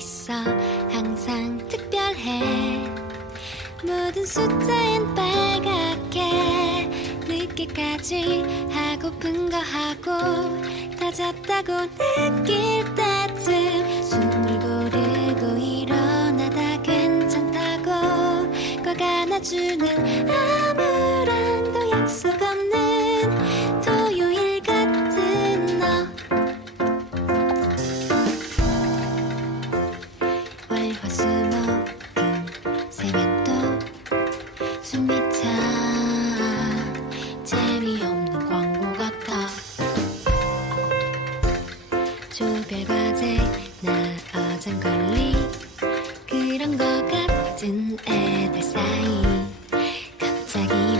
있어 항상 특별해 모든 숫자엔 빨갛게 늦게까지 하고픈 거 하고 다 잤다고 느낄 때쯤 숨을 고르고 일어나다 괜찮다고 꼭 안아주는 아무랑도 약속 없는 토요일 같은 너 월화수목금 세면도 숨이 차 재미없는 광고 같아 조별과제 나 어장관리 그런 거 같은 애들 사이 갑자기